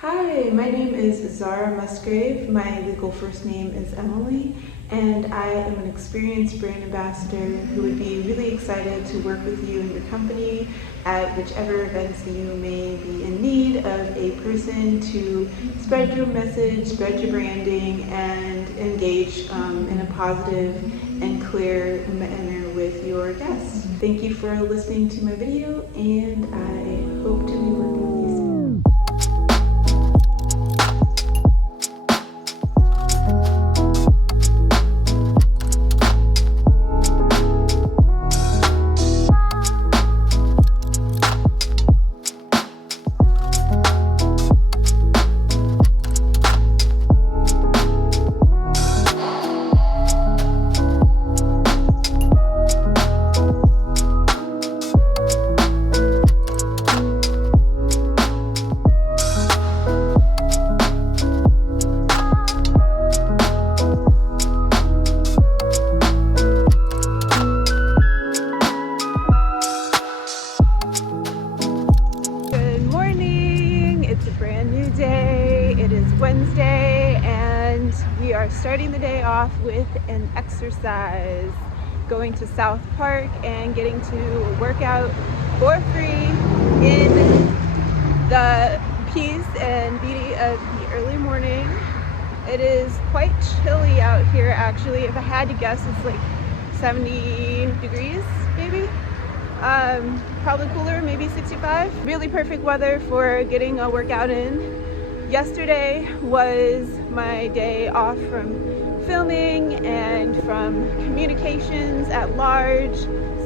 Hi, my name is Zahra Musgrave. My legal first name is Emily, and I am an experienced brand ambassador who would be really excited to work with you and your company at whichever events you may be in need of a person to spread your message, spread your branding, and engage in a positive and clear manner with your guests. Thank you for listening to my video, and I hope to be working with you soon. Wednesday, and we are starting the day off with an exercise, going to South Park and getting to work out for free in the peace and beauty of the early morning. It is quite chilly out here actually. If I had to guess, it's like 70 degrees maybe. Probably cooler, maybe 65. Really perfect weather for getting a workout in. Yesterday was my day off from filming and from communications at large.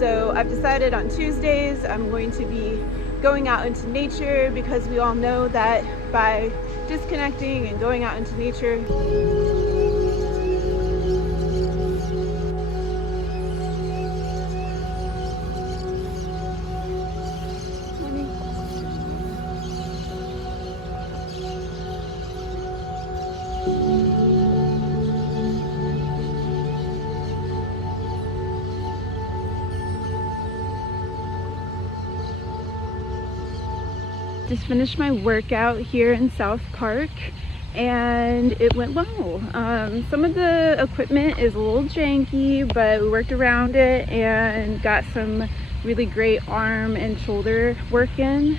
So I've decided on Tuesdays I'm going to be going out into nature, because we all know that by disconnecting and going out into nature, just finished my workout here in South Park and it went well. Some of the equipment is a little janky, but we worked around it and got some really great arm and shoulder work in.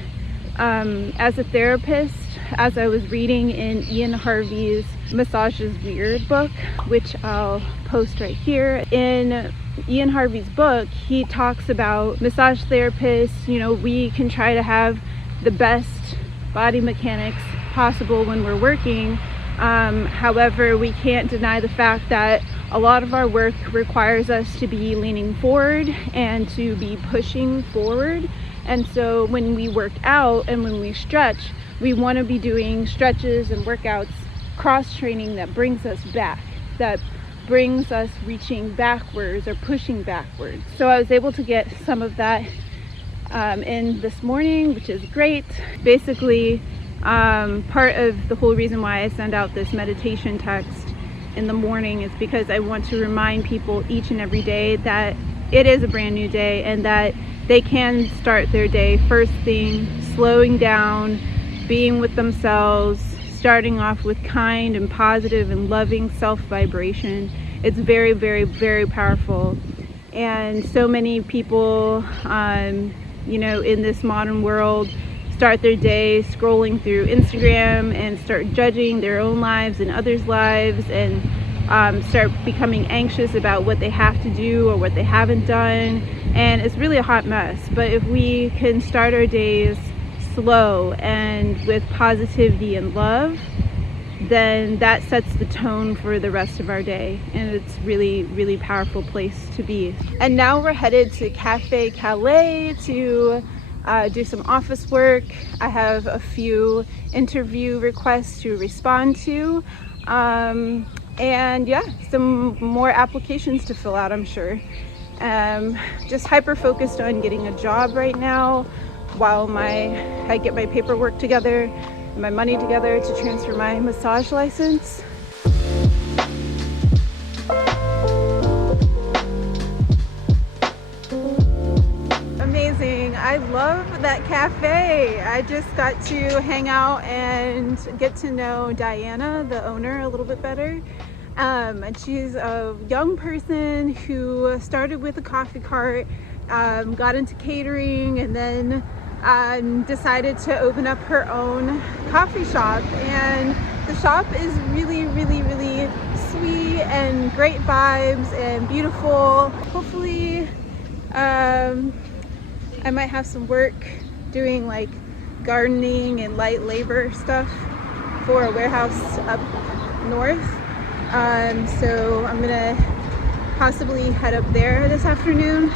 As a therapist, as I was reading in Ian Harvey's Massage is Weird book, which I'll post right here, in Ian Harvey's book, he talks about massage therapists, we can try to have the best body mechanics possible when we're working. However, we can't deny the fact that a lot of our work requires us to be leaning forward and to be pushing forward. And so when we work out and when we stretch, we want to be doing stretches and workouts, cross training that brings us back, that brings us reaching backwards or pushing backwards. So I was able to get some of that in this morning, which is great. Basically, part of the whole reason why I send out this meditation text in the morning is because I want to remind people each and every day that it is a brand new day and that they can start their day first thing, slowing down, being with themselves, starting off with kind and positive and loving self vibration. It's very, very, very powerful. And so many people in this modern world start their day scrolling through Instagram and start judging their own lives and others' lives, and start becoming anxious about what they have to do or what they haven't done, and it's really a hot mess. But if we can start our days slow and with positivity and love, then that sets the tone for the rest of our day, and it's really, really powerful place to be. And now we're headed to Cafe Calais to do some office work. I have a few interview requests to respond to, and yeah, some more applications to fill out, I'm sure. Just hyper focused on getting a job right now while I get my paperwork together, my money together to transfer my massage license. Amazing. I love that cafe. I just got to hang out and get to know Diana, the owner, a little bit better. And she's a young person who started with a coffee cart, got into catering, and then decided to open up her own coffee shop. And the shop is really, really, really sweet and great vibes and beautiful. Hopefully, I might have some work doing like gardening and light labor stuff for a warehouse up north. So I'm gonna possibly head up there this afternoon.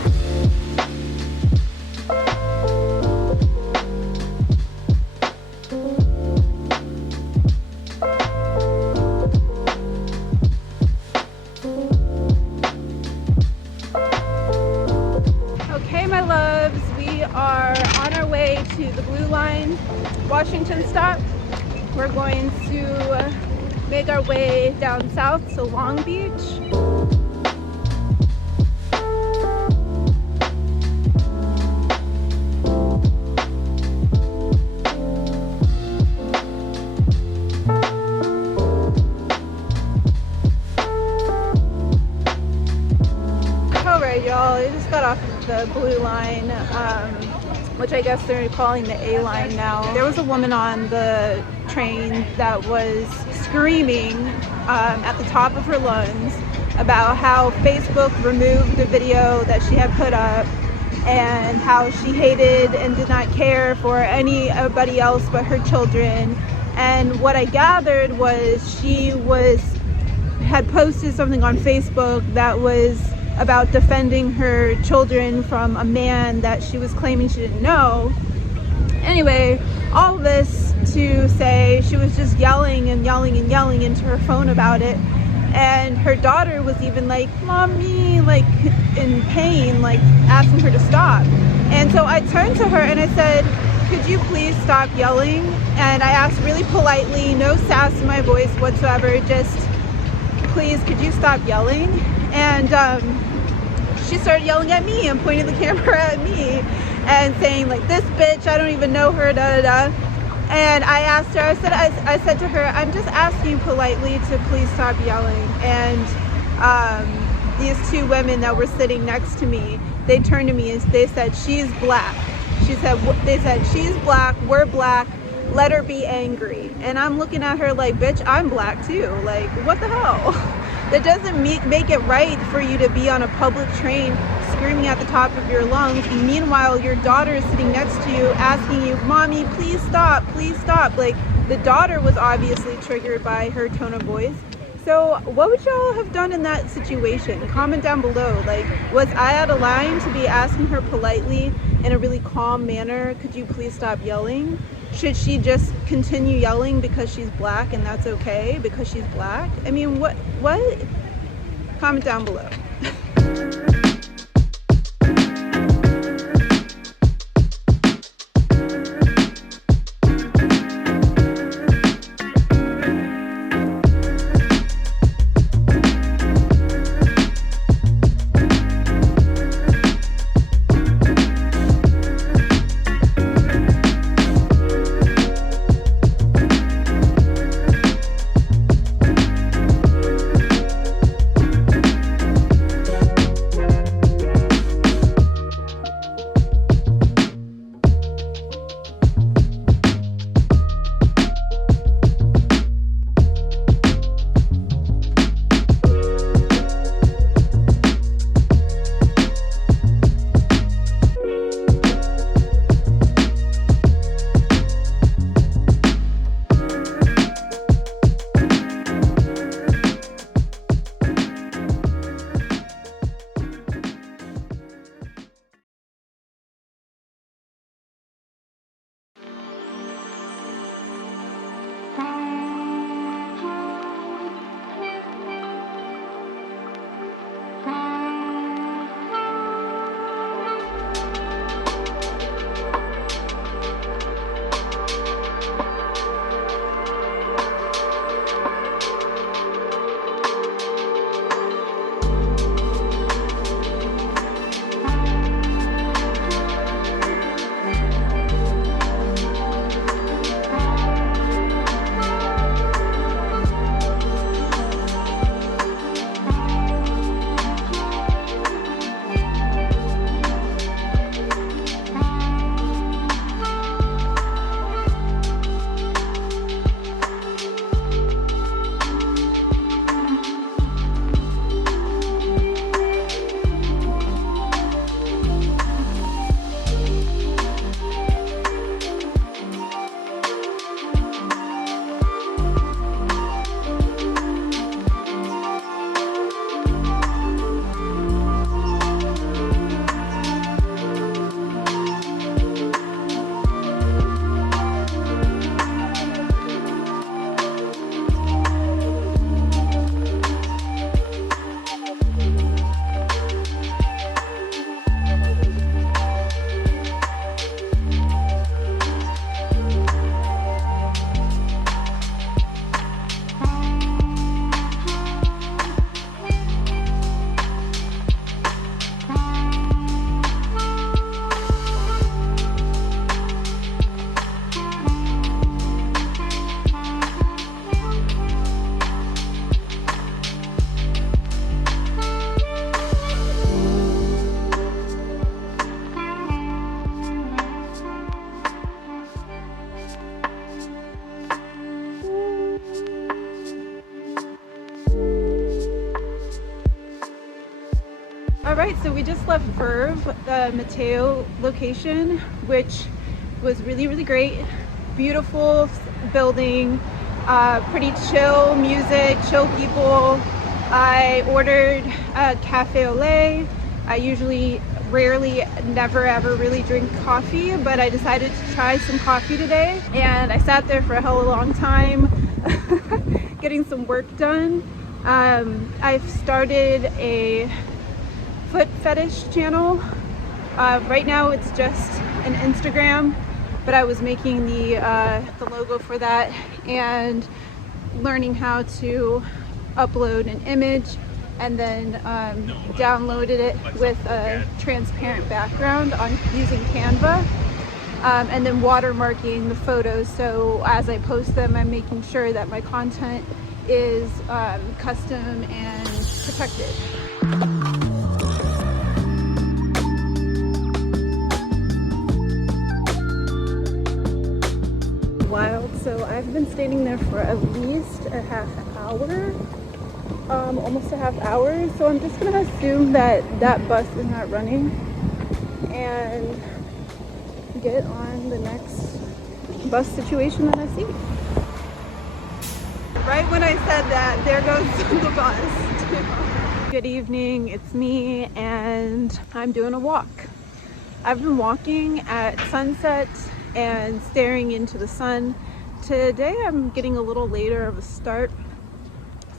Okay, my loves, we are on our way to the Blue Line Washington stop. We're going to make our way down south to Long Beach. Alright y'all, I just got off of the Blue Line, which I guess they're calling the A line now. There was a woman on the train that was screaming at the top of her lungs about how Facebook removed the video that she had put up and how she hated and did not care for anybody else but her children. And what I gathered was she had posted something on Facebook that was about defending her children from a man that she was claiming she didn't know. Anyway, all this to say she was just yelling and yelling and yelling into her phone about it, and her daughter was even like, "Mommy," like in pain, like asking her to stop. And so I turned to her and I said, "Could you please stop yelling?" And I asked really politely, no sass in my voice whatsoever, just, "Please, could you stop yelling?" And she started yelling at me and pointing the camera at me and saying like, "This bitch, I don't even know her, da da da." And I asked her, I said to her, "I'm just asking politely to please stop yelling." And these two women that were sitting next to me, they turned to me and they said, "She's black." They said, "She's black, we're black, let her be angry." And I'm looking at her like, "Bitch, I'm black too. Like, what the hell?" That doesn't make it right for you to be on a public train screaming at the top of your lungs. Meanwhile, your daughter is sitting next to you asking you, "Mommy, please stop, please stop." Like, the daughter was obviously triggered by her tone of voice. So what would y'all have done in that situation? Comment down below. Like, was I out of line to be asking her politely in a really calm manner, "Could you please stop yelling?" Should she just continue yelling because she's black and that's okay because she's black? I mean, what? Comment down below. Right, so we just left Verve, the Mateo location, which was really, really great. Beautiful building, pretty chill music, chill people. I ordered a cafe au lait. I usually rarely, never ever really drink coffee, but I decided to try some coffee today, and I sat there for a hell of a long time getting some work done. I've started a foot fetish channel. Right now it's just an Instagram, but I was making the logo for that and learning how to upload an image, and then downloaded it with a transparent background on using Canva, and then watermarking the photos, so as I post them I'm making sure that my content is custom and protected. Wild. So I've been standing there for at least a half hour, almost a half hour, so I'm just gonna assume that that bus is not running and get on the next bus situation that I see. Right when I said that, there goes the bus. Good evening, it's me, and I'm doing a walk. I've been walking at sunset and staring into the sun. Today I'm getting a little later of a start,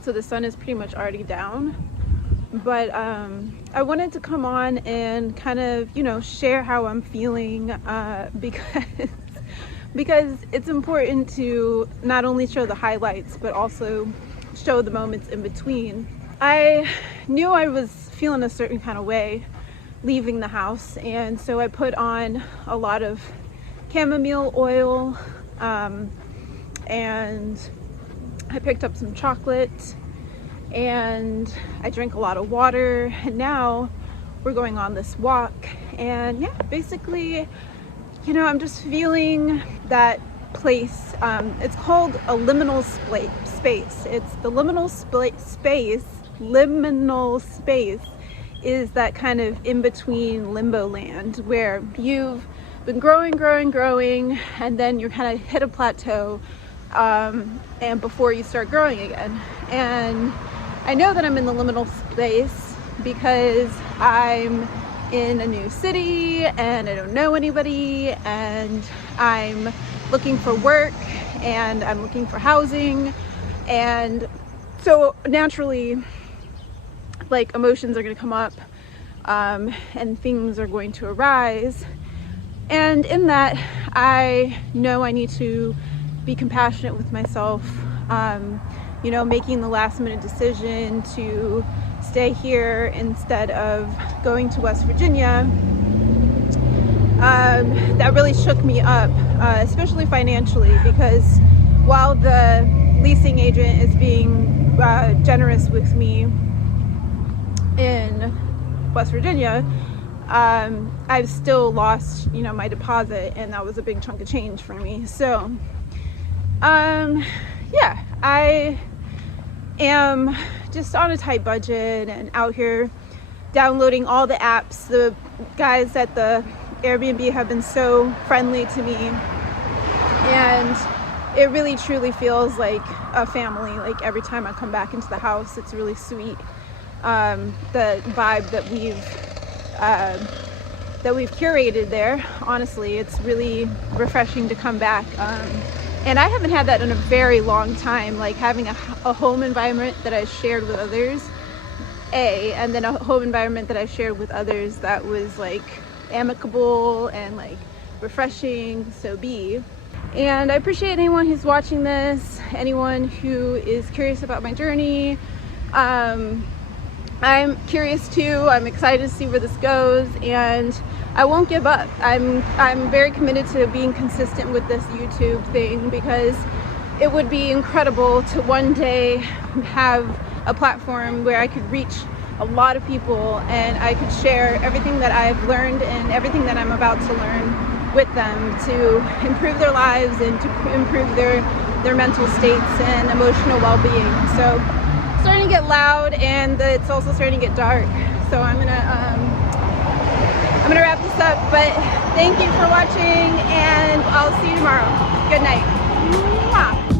so the sun is pretty much already down, but I wanted to come on and kind of, you know, share how I'm feeling, because it's important to not only show the highlights but also show the moments in between. I knew I was feeling a certain kind of way leaving the house, and so I put on a lot of chamomile oil, and I picked up some chocolate, and I drank a lot of water, and now we're going on this walk. And yeah, basically, you know, I'm just feeling that place. It's called a liminal space. It's the liminal space. Liminal space is that kind of in-between limbo land where you've been growing, and then you kind of hit a plateau, and before you start growing again. And I know that I'm in the liminal space because I'm in a new city and I don't know anybody, and I'm looking for work and I'm looking for housing, and so naturally, like, emotions are going to come up, and things are going to arise. And in that, I know I need to be compassionate with myself, you know, making the last minute decision to stay here instead of going to West Virginia. That really shook me up, especially financially, because while the leasing agent is being generous with me in West Virginia, I've still lost, you know, my deposit, and that was a big chunk of change for me. So yeah, I am just on a tight budget and out here downloading all the apps. The guys at the Airbnb have been so friendly to me, and it really truly feels like a family. Like, every time I come back into the house, it's really sweet. The vibe that we've curated there, honestly, it's really refreshing to come back. And I haven't had that in a very long time, like having a home environment that I shared with others, and then a home environment that I shared with others that was like amicable and like refreshing, so B. And I appreciate anyone who's watching this, anyone who is curious about my journey. I'm curious too. I'm excited to see where this goes, and I won't give up. I'm very committed to being consistent with this YouTube thing, because it would be incredible to one day have a platform where I could reach a lot of people and I could share everything that I've learned and everything that I'm about to learn with them to improve their lives and to improve their mental states and emotional well-being. So it's starting to get loud, and it's also starting to get dark. so I'm gonna wrap this up. But thank you for watching, and I'll see you tomorrow. Good night. Mwah.